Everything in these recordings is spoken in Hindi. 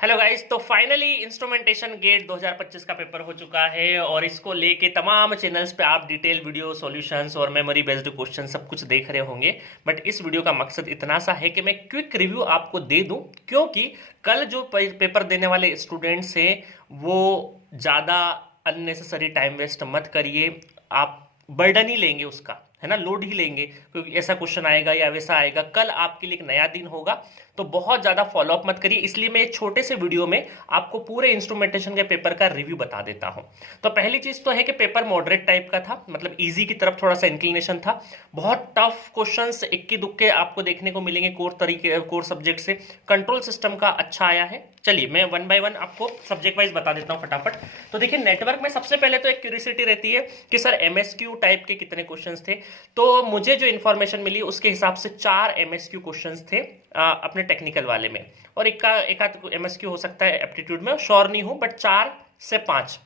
हेलो गाइस, तो फाइनली इंस्ट्रूमेंटेशन गेट 2025 का पेपर हो चुका है और इसको लेके तमाम चैनल्स पे आप डिटेल वीडियो सॉल्यूशंस और मेमोरी बेस्ड क्वेश्चन सब कुछ देख रहे होंगे। बट इस वीडियो का मकसद इतना सा है कि मैं क्विक रिव्यू आपको दे दूं, क्योंकि कल जो पेपर देने वाले स्टूडेंट्स हैं वो ज़्यादा अननेसेसरी टाइम वेस्ट मत करिए। आप बर्डन ही लेंगे उसका, है ना, लोड ही लेंगे, क्योंकि ऐसा क्वेश्चन आएगा या वैसा आएगा। कल आपके लिए एक नया दिन होगा, तो बहुत ज्यादा फॉलोअप मत करिए। इसलिए मैं एक छोटे से वीडियो में आपको पूरे इंस्ट्रूमेंटेशन के पेपर का रिव्यू बता देता हूं। तो पहली चीज तो है कि पेपर मॉडरेट टाइप का था, मतलब इजी की तरफ थोड़ा सा इंक्लिनेशन था। बहुत टफ क्वेश्चंस इक्के दुक्के आपको देखने को मिलेंगे कोर सब्जेक्ट से। कंट्रोल सिस्टम का अच्छा आया है। चलिए मैं वन बाय वन आपको सब्जेक्ट वाइज बता देता हूं फटाफट। तो देखिए, नेटवर्क में सबसे पहले तो एक क्यूरियोसिटी रहती है कि सर एमएसक्यू टाइप के कितने क्वेश्चंस थे। तो मुझे जो इन्फॉर्मेशन मिली उसके हिसाब से 4 एमएसक्यू क्वेश्चंस थे अपने टेक्निकल वाले में, और एक आध एमएसक्यू हो सकता है एप्टीट्यूड में, श्योर नहीं हूं, बट 4 से 5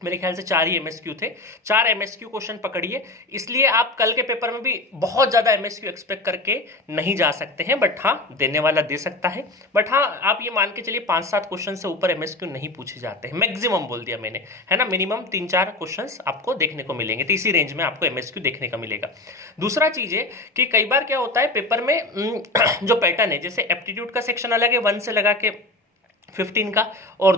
मेरे ख्याल से 4 ही एमएसक्यू थे। 4 एमएसक्यू क्वेश्चन पकड़िए। इसलिए आप कल के पेपर में भी बहुत ज्यादा एमएसक्यू एक्सपेक्ट करके नहीं जा सकते हैं, बट हाँ देने वाला दे सकता है। बट हाँ, आप ये मान के चलिए 5-7 क्वेश्चन से ऊपर एमएसक्यू नहीं पूछे जाते हैं, मैक्सिमम बोल दिया मैंने, है ना। मिनिमम 3-4 क्वेश्चन आपको देखने को मिलेंगे, तो इसी रेंज में आपको एमएसक्यू देखने का मिलेगा। दूसरा चीज है कि कई बार क्या होता है पेपर में जो पैटर्न है, जैसे एप्टीट्यूड का सेक्शन अलग है 1 से लगा के 15 का, और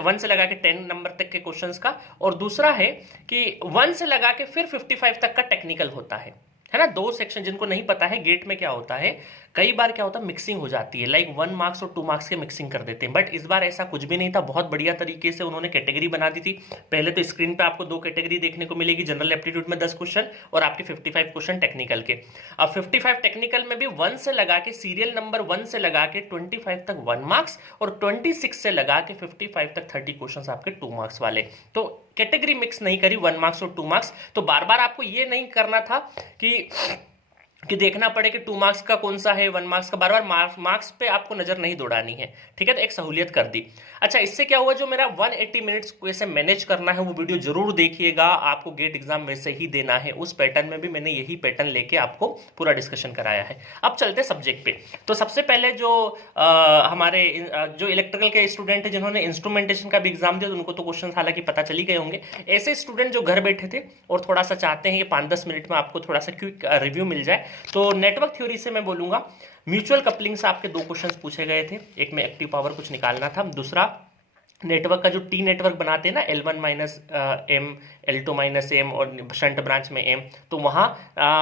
1 से लगा के 10 नंबर तक के क्वेश्चंस का, और दूसरा है कि 1 से लगा के फिर 55 तक का टेक्निकल होता है ना। 2 सेक्शन। जिनको नहीं पता है गेट में क्या होता है, कई बार क्या होता है मिक्सिंग हो जाती है, लाइक 1 मार्क्स और 2 मार्क्स के मिक्सिंग कर देते हैं। बट इस बार ऐसा कुछ भी नहीं था, बहुत बढ़िया तरीके से उन्होंने कैटेगरी बना दी थी। पहले तो स्क्रीन पे आपको 2 कैटेगरी देखने को मिलेगी, जनरल एप्टीट्यूड में 10 क्वेश्चन और आपके 55 क्वेश्चन टेक्निकल के। अब 55 टेक्निकल में भी 1 से लगा के सीरियल नंबर 1 से लगा के 25 तक 1 मार्क्स, और 26 से लगा के 55 तक 30 क्वेश्चन आपके 2 मार्क्स वाले। तो कैटेगरी मिक्स नहीं करी, 1 मार्क्स और 2 मार्क्स। तो बार बार आपको ये नहीं करना था कि देखना पड़े कि 2 मार्क्स का कौन सा है, 1 मार्क्स का, बार बार मार्क्स पे आपको नजर नहीं दौड़ानी है, ठीक है। तो एक सहूलियत कर दी। अच्छा, इससे क्या हुआ, जो मेरा 180 मिनट्स को ऐसे मैनेज करना है वो वीडियो जरूर देखिएगा। आपको गेट एग्जाम वैसे ही देना है, उस पैटर्न में भी मैंने यही पैटर्न लेके आपको पूरा डिस्कशन कराया है। अब चलते सब्जेक्ट पे। तो सबसे पहले जो हमारे जो इलेक्ट्रिकल के स्टूडेंट है जिन्होंने इंस्ट्रूमेंटेशन का भी एग्जाम दिया, तो उनको तो क्वेश्चन हालांकि पता चल ही गए होंगे। ऐसे स्टूडेंट जो घर बैठे थे और थोड़ा सा चाहते हैं कि 5-10 मिनट में आपको थोड़ा सा क्विक रिव्यू मिल जाए, तो नेटवर्क थ्योरी से मैं बोलूंगा म्यूचुअल कपलिंग से आपके 2 क्वेश्चंस पूछे गए थे। एक में एक्टिव पावर कुछ निकालना था, दूसरा नेटवर्क का जो टी नेटवर्क बनाते हैं ना, L1 minus M, L2 minus M, और शंट ब्रांच में एम, तो वहाँ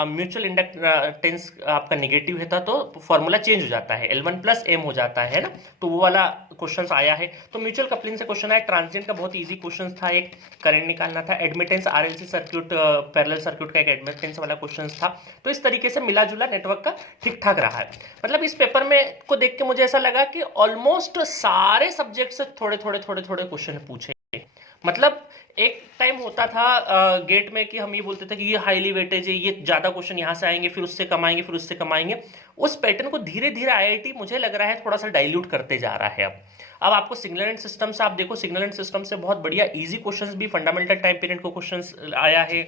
म्यूचुअल इंडक्टेंस आपका निगेटिव है था, तो फॉर्मूला चेंज हो जाता है, L1 प्लस एम हो जाता है ना। तो वो वाला क्वेश्चन आया है। तो म्यूचुअल कपलिंग से क्वेश्चन आया। ट्रांजिएंट का बहुत ईजी क्वेश्चन था, एक करंट निकालना था। Admittance RLC circuit, parallel circuit का एक एडमिटेंस वाला क्वेश्चन था। तो इस तरीके से मिला जुला नेटवर्क का ठीक ठाक रहा है। मतलब इस पेपर में को देख के मुझे ऐसा लगा कि ऑलमोस्ट सारे सब्जेक्ट से थोड़े थोड़े क्वेश्चन पूछे। मतलब एक टाइम होता था गेट में कि हम ये बोलते थे कि ये हाईली वेटेज है, ये ज्यादा क्वेश्चन यहां से आएंगे, फिर उससे कम आएंगे, फिर उससे कम आएंगे। उस पैटर्न को धीरे धीरे आईआईटी मुझे लग रहा है थोड़ा सा डाइल्यूट करते जा रहा है। अब आपको सिग्नल एंड सिस्टम से, आप देखो सिग्नल एंड सिस्टम से बहुत बढ़िया इजी क्वेश्चंस भी, फंडामेंटल टाइम पीरियड को क्वेश्चंस आया है,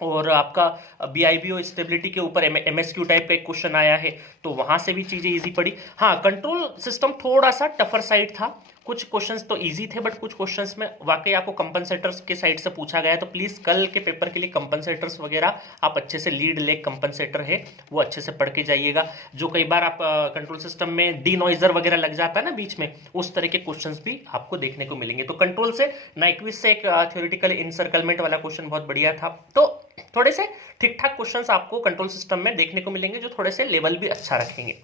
और आपका बीआईबीओ स्टेबिलिटी के ऊपर एमएसक्यू टाइप का एक क्वेश्चन आया है, तो वहां से भी चीजें इजी पड़ी। हाँ, कंट्रोल सिस्टम थोड़ा सा टफर साइड था, कुछ क्वेश्चंस तो इजी थे, बट कुछ क्वेश्चंस में वाकई आपको कंपनसेटर्स के साइड से पूछा गया है। तो प्लीज कल के पेपर के लिए कंपनसेटर्स वगैरह आप अच्छे से, लीड लेग कंपनसेटर है वो अच्छे से पढ़ के जाइएगा। जो कई बार आप कंट्रोल सिस्टम में डी नॉइजर वगैरह लग जाता है ना बीच में, उस तरह के क्वेश्चंस भी आपको देखने को मिलेंगे। तो कंट्रोल से नाइक्विस्ट से एक थ्योरेटिकल इनसर्कलमेंट वाला क्वेश्चन बहुत बढ़िया था। तो थोड़े से ठीक ठाक क्वेश्चंस आपको कंट्रोल सिस्टम में देखने को मिलेंगे, जो थोड़े से लेवल भी अच्छा रखेंगे।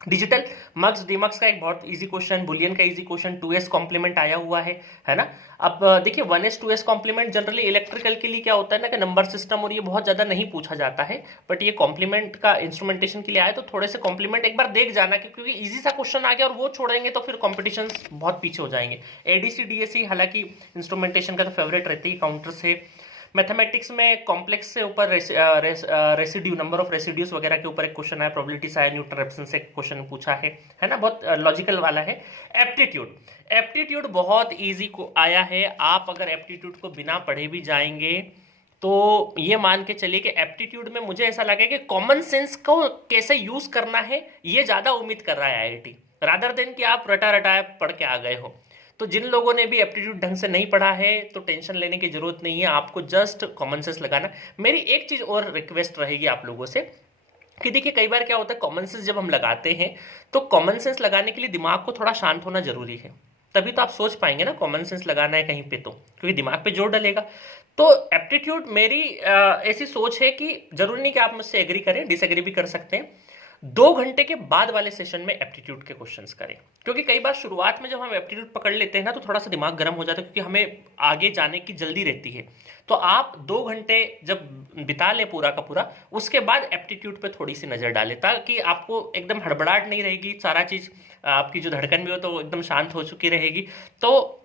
डिजिटल मक्स डीमक्स का एक बहुत इजी क्वेश्चन, बुलियन का इजी क्वेश्चन, 2s कॉम्प्लीमेंट आया हुआ है ना। अब देखिए 1s 2s complement generally electrical के लिए क्या होता है ना कि नंबर सिस्टम और ये बहुत ज्यादा नहीं पूछा जाता है, बट ये कॉम्प्लीमेंट का इंस्ट्रूमेंटेशन के लिए आया, तो थोड़े से कॉम्प्लीमेंट एक बार देख जाना, क्योंकि इजी सा क्वेश्चन आ गया और वो छोड़ेंगे तो फिर कॉम्पिटिशन बहुत पीछे हो जाएंगे। एडीसी डीएससी हालांकि इंस्ट्रूमेंटेशन का तो फेवरेट रहते ही, काउंटर से। मैथमेटिक्स में कॉम्प्लेक्स से ऊपर रेसिड्यू, नंबर ऑफ रेसिड्यूज वगैरह के ऊपर एक क्वेश्चन आया, प्रोबेबिलिटी से आया, न्यूटन रेफसन से क्वेश्चन पूछा है ना, बहुत लॉजिकल वाला है। एप्टीट्यूड, एप्टीट्यूड बहुत इजी को आया है। आप अगर एप्टीट्यूड को बिना पढ़े भी जाएंगे तो ये मान के चलिए कि एप्टीट्यूड में मुझे ऐसा लगा कि कॉमन सेंस को कैसे यूज करना है ये ज्यादा उम्मीद कर रहा है आईआईटी, रादर देन कि आप रटा रटाया पढ़ के आ गए हो। तो जिन लोगों ने भी एप्टीट्यूड ढंग से नहीं पढ़ा है तो टेंशन लेने की जरूरत नहीं है, आपको जस्ट कॉमन सेंस लगाना। मेरी एक चीज और रिक्वेस्ट रहेगी आप लोगों से कि देखिए कई बार क्या होता है, कॉमन सेंस जब हम लगाते हैं तो कॉमन सेंस लगाने के लिए दिमाग को थोड़ा शांत होना जरूरी है, तभी तो आप सोच पाएंगे ना कॉमन सेंस लगाना है कहीं पे, तो क्योंकि दिमाग पे जोर डलेगा। तो एप्टीट्यूड मेरी ऐसी सोच है कि जरूरी नहीं कि आप मुझसे एग्री करें, डिसएग्री भी कर सकते हैं। 2 घंटे के बाद वाले सेशन में एप्टीट्यूड के क्वेश्चंस करें, क्योंकि कई बार शुरुआत में जब हम एप्टीट्यूड पकड़ लेते हैं ना तो थोड़ा सा दिमाग गर्म हो जाता है, क्योंकि हमें आगे जाने की जल्दी रहती है। तो आप 2 घंटे जब बिता लें पूरा का पूरा, उसके बाद एप्टीट्यूड पे थोड़ी सी नजर डालें, ताकि आपको एकदम हड़बड़ाहट नहीं रहेगी, सारा चीज आपकी जो धड़कन भी हो तो एकदम शांत हो चुकी रहेगी। तो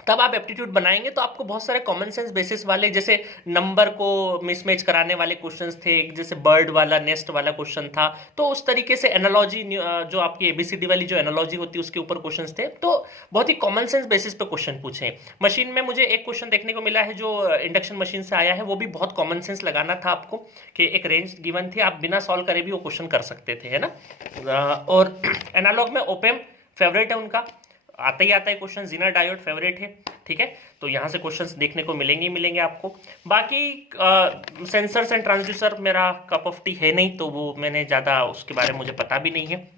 तब आप एप्टीट्यूड बनाएंगे तो आपको बहुत सारे कॉमन सेंस बेसिस वाले, जैसे नंबर को मिसमैच कराने वाले क्वेश्चंस थे, जैसे बर्ड वाला नेस्ट वाला क्वेश्चन था, तो उस तरीके से एनालॉजी जो आपकी एबीसीडी वाली जो एनालॉजी होती है उसके ऊपर क्वेश्चंस थे। तो बहुत ही कॉमन सेंस बेसिस पे क्वेश्चन पूछे। मशीन में मुझे एक क्वेश्चन देखने को मिला है जो इंडक्शन मशीन से आया है, वो भी बहुत कॉमन सेंस लगाना था आपको, कि एक रेंज गिवन थी, आप बिना सॉल्व करे भी वो क्वेश्चन कर सकते थे, है ना। और एनालॉग में ओपेम फेवरेट है उनका, आता ही आता है क्वेश्चन, जीना डायोड फेवरेट है, ठीक है। तो यहाँ से क्वेश्चंस देखने को मिलेंगे ही मिलेंगे आपको। बाकी सेंसर्स एंड ट्रांसड्यूसर मेरा कप ऑफ टी है नहीं, तो वो मैंने ज़्यादा उसके बारे में मुझे पता भी नहीं है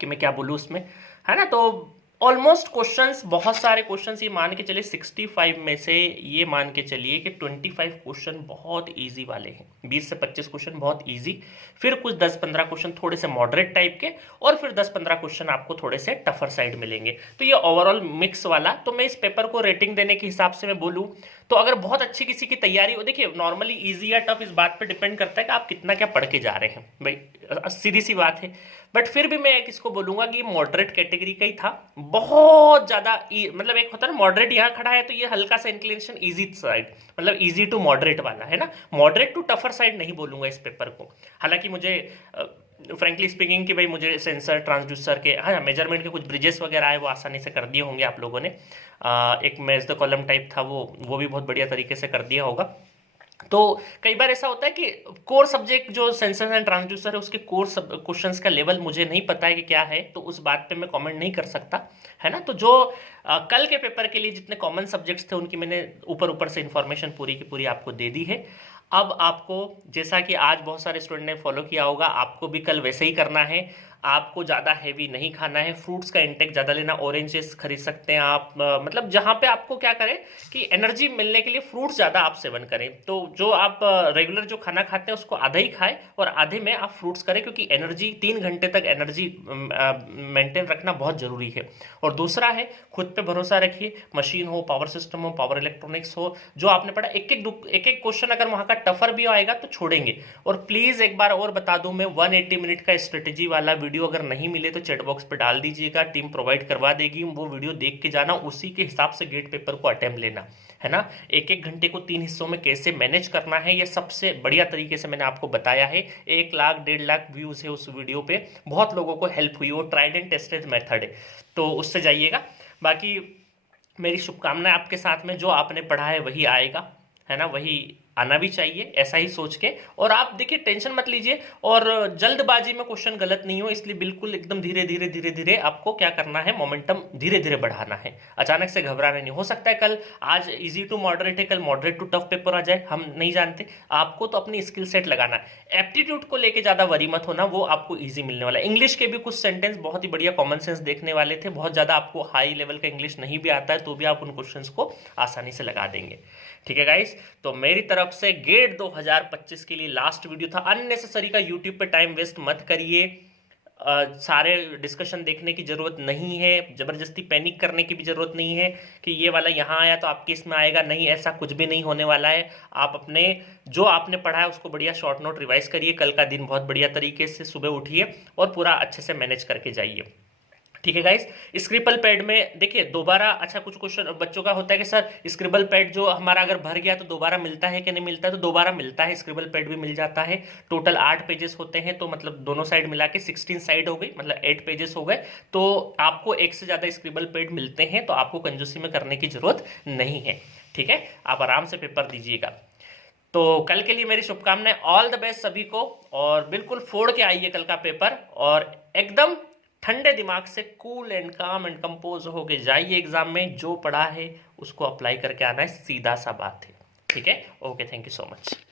कि मैं क्या बोलूँ उसमें, है ना। तो ऑलमोस्ट क्वेश्चंस, बहुत सारे क्वेश्चंस, ये मान के चलिए 65 में से ये मान के चलिए कि 25 क्वेश्चन बहुत इजी वाले हैं, 20 से 25 क्वेश्चन बहुत इजी, फिर कुछ 10-15 क्वेश्चन थोड़े से मॉडरेट टाइप के, और फिर 10-15 क्वेश्चन आपको थोड़े से टफर साइड मिलेंगे। तो ये ओवरऑल मिक्स वाला, तो मैं इस पेपर को रेटिंग देने के हिसाब से मैं बोलूँ तो अगर बहुत अच्छी किसी की तैयारी हो, देखिए नॉर्मली इजी या टफ इस बात पे डिपेंड करता है कि आप कितना क्या पढ़ के जा रहे हैं भाई, सीधी सी बात है। बट फिर भी मैं किसको बोलूंगा कि मॉडरेट कैटेगरी का ही था, बहुत ज्यादा मतलब एक होता है ना मॉडरेट यहाँ खड़ा है तो ये हल्का सा इंक्लिनेशन इजी साइड, मतलब इजी टू मॉडरेट वाला है ना, मॉडरेट टू टफर साइड नहीं बोलूंगा इस पेपर को। हालांकि मुझे फ्रेंकली स्पीकिंग कि भाई मुझे सेंसर ट्रांसड्यूसर के, हाँ मेजरमेंट के कुछ ब्रिजेस वगैरह आए वो आसानी से कर दिए होंगे आप लोगों ने। एक मैच द कॉलम टाइप था वो भी बहुत बढ़िया तरीके से कर दिया होगा। तो कई बार ऐसा होता है कि कोर सब्जेक्ट जो सेंसर एंड ट्रांसड्यूसर है उसके कोर क्वेश्चंस का लेवल मुझे नहीं पता है कि क्या है, तो उस बात पे मैं कमेंट नहीं कर सकता, है ना। तो जो कल के पेपर के लिए जितने कॉमन सब्जेक्ट्स थे उनकी मैंने ऊपर ऊपर से इंफॉर्मेशन पूरी की पूरी आपको दे दी है। अब आपको, जैसा कि आज बहुत सारे स्टूडेंट ने फॉलो किया होगा, आपको भी कल वैसे ही करना है। आपको ज़्यादा हैवी नहीं खाना है, फ्रूट्स का इंटेक ज़्यादा लेना, ऑरेंजेस खरीद सकते हैं आप, मतलब जहाँ पे आपको क्या करें कि एनर्जी मिलने के लिए फ्रूट्स ज़्यादा आप सेवन करें। तो जो आप रेगुलर जो खाना खाते हैं उसको आधा ही खाएं और आधे में आप फ्रूट्स करें, क्योंकि एनर्जी 3 घंटे तक एनर्जी मेंटेन रखना बहुत ज़रूरी है। और दूसरा है खुद पे भरोसा रखिए, मशीन हो, पावर सिस्टम हो, पावर इलेक्ट्रॉनिक्स हो, जो आपने पढ़ा एक एक क्वेश्चन अगर वहाँ का टफर भी आएगा तो छोड़ेंगे। और प्लीज़ एक बार और बता दूं मैं, 180 मिनट का स्ट्रेटेजी वाला वीडियो अगर नहीं मिले तो चैट बॉक्स पे डाल दीजिएगा, टीम प्रोवाइड करवा देगी, वो वीडियो देख के जाना, उसी के हिसाब से गेट पेपर को अटेम्प्ट लेना, है ना। एक एक घंटे को 3 हिस्सों में कैसे मैनेज करना है ये सबसे बढ़िया तरीके से मैंने आपको बताया है। 1 लाख 1.5 लाख व्यूज है उस वीडियो पे, बहुत लोगों को हेल्प हुई, वो ट्राइड एंड टेस्टेड मेथड है, तो उससे जाइएगा। बाकी मेरी शुभकामनाएं आपके साथ में, जो आपने पढ़ा है वही आएगा, है ना, वही आना भी चाहिए, ऐसा ही सोच के। और आप देखिए टेंशन मत लीजिए, और जल्दबाजी में क्वेश्चन गलत नहीं हो, इसलिए बिल्कुल एकदम धीरे धीरे धीरे धीरे आपको क्या करना है, मोमेंटम धीरे धीरे बढ़ाना है, अचानक से घबराना नहीं। हो सकता है कल, आज इजी टू मॉडरेट है, कल मॉडरेट टू टफ पेपर आ जाए, हम नहीं जानते। आपको तो अपनी स्किल सेट लगाना है, एप्टीट्यूड को लेके ज्यादा वरी मत होना, वो आपको ईजी मिलने वाला है। इंग्लिश के भी कुछ सेंटेंस बहुत ही बढ़िया कॉमन सेंस देखने वाले थे, बहुत ज्यादा आपको हाई लेवल का इंग्लिश नहीं भी आता है तो भी आप उन क्वेश्चंस को आसानी से लगा देंगे, ठीक है गाइस। तो मेरी तरफ से गेट 2025 के लिए लास्ट वीडियो था। अननेसेसरी का यूट्यूब पे टाइम वेस्ट मत करिए, सारे डिस्कशन देखने की जरूरत नहीं है, जबरदस्ती पैनिक करने की भी जरूरत नहीं है कि ये वाला यहाँ आया तो आपके इसमें आएगा, नहीं, ऐसा कुछ भी नहीं होने वाला है। आप अपने जो आपने पढ़ा है उसको बढ़िया शॉर्ट नोट रिवाइज करिए, कल का दिन बहुत बढ़िया तरीके से सुबह उठिए और पूरा अच्छे से मैनेज करके जाइए, ठीक है गाइस। स्क्रिबल पैड में देखिए दोबारा, अच्छा कुछ क्वेश्चन बच्चों का होता है कि सर स्क्रिबल पैड जो हमारा अगर भर गया तो दोबारा मिलता है कि नहीं मिलता है, तो दोबारा मिलता है, स्क्रिबल पैड भी मिल जाता है। टोटल 8 पेजेस होते हैं, तो मतलब दोनों साइड मिला के 16 साइड हो गई, मतलब 8 पेजेस हो गए। तो आपको एक से ज्यादा स्क्रिबल पैड मिलते हैं, तो आपको कंजूसी में करने की जरूरत नहीं है, ठीक है। आप आराम से पेपर दीजिएगा। तो कल के लिए मेरी शुभकामनाएं, ऑल द बेस्ट सभी को, और बिल्कुल फोड़ के आइए कल का पेपर, और एकदम ठंडे दिमाग से कूल एंड काम एंड कंपोज होके जाइए एग्जाम में, जो पढ़ा है उसको अप्लाई करके आना है, सीधा सा बात है। ठीक है, okay, thank you so much.